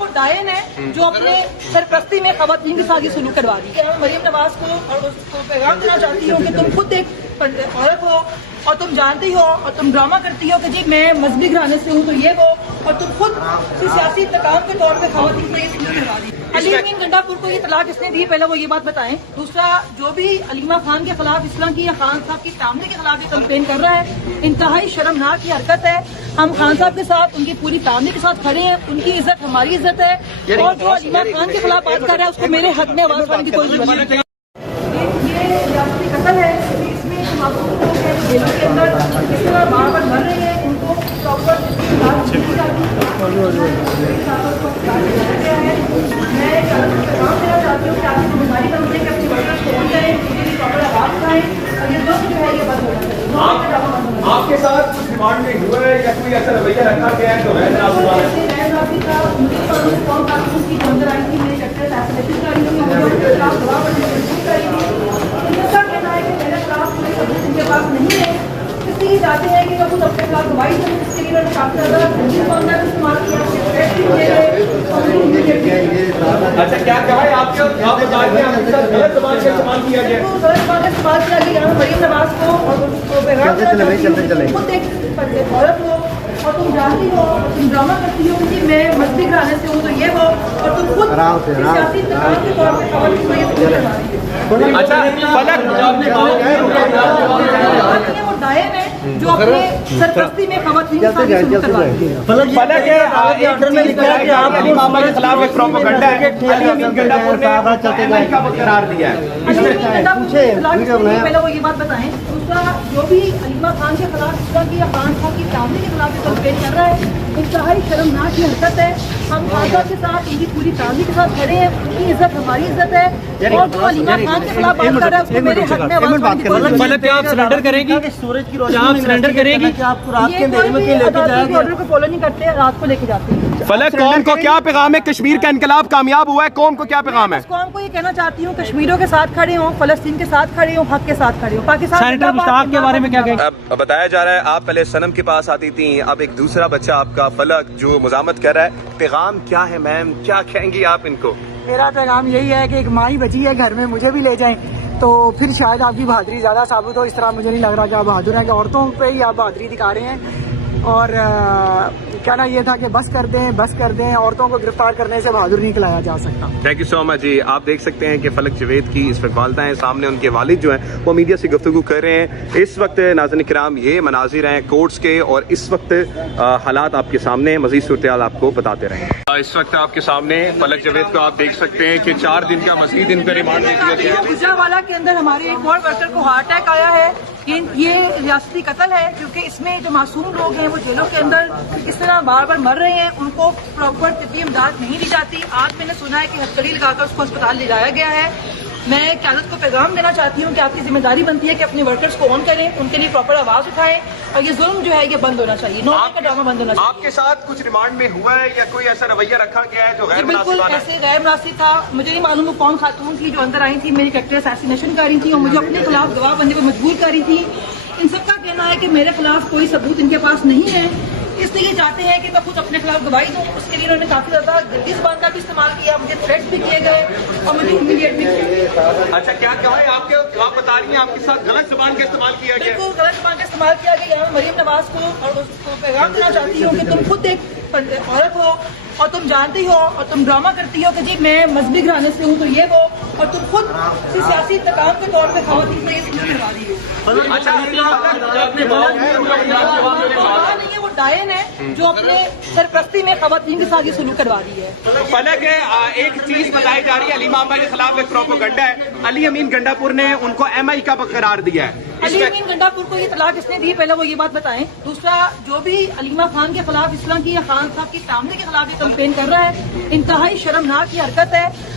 وہ ڈائن ہے جو اپنے سرپرستی میں خواتین کے ساتھ یہ سلوک کروا رہی ہے. مریم نواز کو اور اس کو پیغام دینا چاہتی ہوں کہ تم خود ایک عورت ہو اور تم جانتی ہو اور تم ڈرامہ کرتی ہو کہ جی میں مذہبی گھرانے سے ہوں تو یہ وہ، اور تم خود سیاسی انتقام کے طور پہ خواتین کو یہ سلوک کروا رہی ہے. علی امین گنڈا پور کو یہ طلاق کس نے دی، پہلے وہ یہ بات بتائیں. دوسرا، جو بھی علیمہ خان کے خلاف اس طرح کی یا خان صاحب کی فیملی کے خلاف یہ کمپین کر رہا ہے، انتہائی شرمناک کی حرکت ہے. ہم خان صاحب کے ساتھ، ان کی پوری فیملی کے ساتھ کھڑے ہیں. ان کی عزت ہماری عزت ہے، اور جو علیمہ خان کے خلاف بات کر رہا ہے اس کو میرے حق میں آواز اٹھانے کی کوئی ضرورت نہیں ہے. یہ ریاستی قتل ہے، اس میں معصوم لوگ ہیں جیلوں کے اندر اس طرح بار بار مر رہے ہیں، ان کو پراپر آپ کے ساتھ کچھ ریمانڈ میں ہوا ہے یا کوئی ایسا رویہ رکھا گیا ہے جو ہے ان کے پاس نہیں ہے، اس لیے چاہتے ہیں کہ خود اپنے خلاف گواہی دیں. اس کے لیے انہوں نے کافی زیادہ معاملہ استعمال کیا. اچھا کیا کہا ہے آپ کے غلط زبان کا استعمال کیا گیا؟ غلط زبان کا استعمال کیا گیا. مریم نواز کو اور اس کو پیغام دینا چاہتی ہوں خود ایک عورت ہو اور تم جانتی ہو اور تم ڈرامہ کرتی ہو کہ میں مذہبی گھرانے سے ہوں تو یہ وہ، اور تم خود سیاسی انتقام کے طور پہ خواتین کو یہ سلوک کروا رہی ہے. اچھا وہ ڈائن ہے جو اپنے سرپرستی میں خواتین کے ساتھ سلوک کروا رہی ہے. فلک ہے ایک چیز لکھا ہے کہ آپ علی محمد کے خلاف ایک پروپیگنڈا ہے. علی امین گنڈا پور نے ایم آئی کا قرار دیا ہے. پہلے وہ یہ بات بتائیں. دوسرا، جو بھی علیمہ خان کے خلاف اس طرح کی یا خان صاحب کی فیملی کے خلاف یہ کمپین کر رہا ہے، انتہائی شرمناک کی حرکت ہے. ہم خان صاحب کے ساتھ، ان کی پوری فیملی کے ساتھ کھڑے ہیں. ان کی عزت ہماری عزت ہے، اور جو علیمہ خان کے خلاف بات کر رہا ہے اس کو میرے حق میں آواز اٹھانے کی کوئی ضرورت نہیں ہے. کیا آپ سرنڈر کریں گی؟ سورج کی کیا آپ سرنڈر کریں گی؟ آپ کو رات کے یہ کوئی بھی عدالتی آرڈر کو فالو نہیں کرتے، رات کو لے کے جاتے ہیں. فلک قوم کو کیا پیغام ہے؟ کشمیر کا انقلاب کامیاب ہوا ہے، قوم کو کیا پیغام ہے؟ اس قوم کو یہ کہنا چاہتی ہوں کشمیریوں کے ساتھ کھڑے ہوں، فلسطین کے ساتھ کھڑے ہوں، حق کے ساتھ کھڑے ہوں. پاکستان سینیٹر مشتاق کے بارے میں کیا کہیں؟ اب بتایا جا رہا ہے آپ پہلے صنم کے پاس آتی تھیں، اب ایک دوسرا بچہ آپ کا فلک جو مزاحمت کر رہا ہے. پیغام کیا ہے میم، کیا کہیں گی آپ ان کو؟ میرا پیغام یہی ہے کہ ایک ماں ہی بچی ہے گھر میں، مجھے بھی لے جائیں تو پھر شاید آپ کی بہادری زیادہ ثابت ہو. اس طرح مجھے نہیں لگ رہا کہ آپ بہادر ہیں، کہ عورتوں پہ ہی آپ بہادری دکھا رہے ہیں. اور کہنا یہ تھا کہ بس کر دیں، عورتوں کو گرفتار کرنے سے بہادر نہیں کلایا جا سکتا. تھینک یو سو مچ جی. آپ دیکھ سکتے ہیں کہ فلک جاوید کی اس وقت والدہ ہیں سامنے، ان کے والد جو ہیں وہ میڈیا سے گفتگو کر رہے ہیں. اس وقت ناظرین کرام یہ مناظر ہیں کورٹس کے، اور اس وقت حالات آپ کے سامنے، مزید صورتحال آپ کو بتاتے رہیں گے. اس وقت آپ کے سامنے فلک جاوید کو آپ دیکھ سکتے ہیں کہ 4 دن کا مزید ان کا ریمانڈ دے دیا گیا. گجرانوالہ کے اندر ہمارے ایک اور ورکر کو ہارٹ اٹیک آیا ہے. یہ ریاستی قتل ہے، کیونکہ اس میں جو معصوم لوگ ہیں وہ جیلوں کے اندر اس طرح بار بار مر رہے ہیں، ان کو پراپر طبی امداد نہیں دی جاتی. آج میں نے سنا ہے کہ ہتھکڑی لگا کر اس کو اسپتال لے جایا گیا ہے. میں قیادت کو پیغام دینا چاہتی ہوں کہ آپ کی ذمہ داری بنتی ہے کہ اپنے ورکرز کو آن کریں، ان کے لیے پراپر آواز اٹھائیں، اور یہ ظلم جو ہے یہ بند ہونا چاہیے. نوبت کا ڈرامہ بند ہونا چاہیے. آپ کے ساتھ کچھ ریمانڈ میں ہوا ہے یا کوئی ایسا رویہ رکھا گیا ہے جو غیر بالکل مناسب ہے؟ ایسے غیر مناسب تھا. مجھے نہیں معلوم وہ کون خاتون تھی جو اندر آئی تھی، میری کریکٹر اسیسینیشن کر رہی تھی اور مجھے اپنے خلاف گواہ بننے کو مجبور کر رہی تھی. ان سب کا کہنا ہے کہ میرے خلاف کوئی ثبوت ان کے پاس نہیں ہے، اس لیے یہ چاہتے ہیں کہ میں خود اپنے خلاف گواہی دوں. اس کے لیے انہوں نے کافی زیادہ گندی زبان کا بھی استعمال کیا، مجھے تھریٹس بھی کیے گئے اور مجھے ہیومیلیٹ بھی کیا. اچھا کیا کہا ہے آپ بتا رہی ہیں آپ کے ساتھ غلط زبان کا استعمال کیا گیا؟ بالکل غلط زبان کا استعمال کیا گیا. یہاں مریم نواز کو اور اس کو پیغام دینا چاہتی ہوں کہ تم خود ایک عورت ہو اور تم جانتی ہو اور تم ڈرامہ کرتی ہو کہ جی میں مذہبی گھرانے سے ہوں تو یہ وہ، اور تم خود سیاسی انتقام کے طور پہ خواتین کو یہ سلوک کروا رہی ہو. وہ ڈائن ہے جو اپنے سرپرستی میں خواتین کے ساتھ یہ سلوک کروا رہی ہے. فلک ہے ایک چیز بتائی جا رہی ہے علی محمد کے خلاف ایک پروپیگنڈا ہے. علی امین گنڈا پور نے ان کو ایم آئی کا قرار دیا ہے. علی امین گنڈا پور کو یہ طلاق کس نے دی، پہلے وہ یہ بات بتائیں. دوسرا، جو بھی علیمہ خان کے خلاف اس طرح کی یا خان صاحب کی فیملی کے خلاف یہ کمپین کر رہا ہے، انتہائی شرمناک کی حرکت ہے.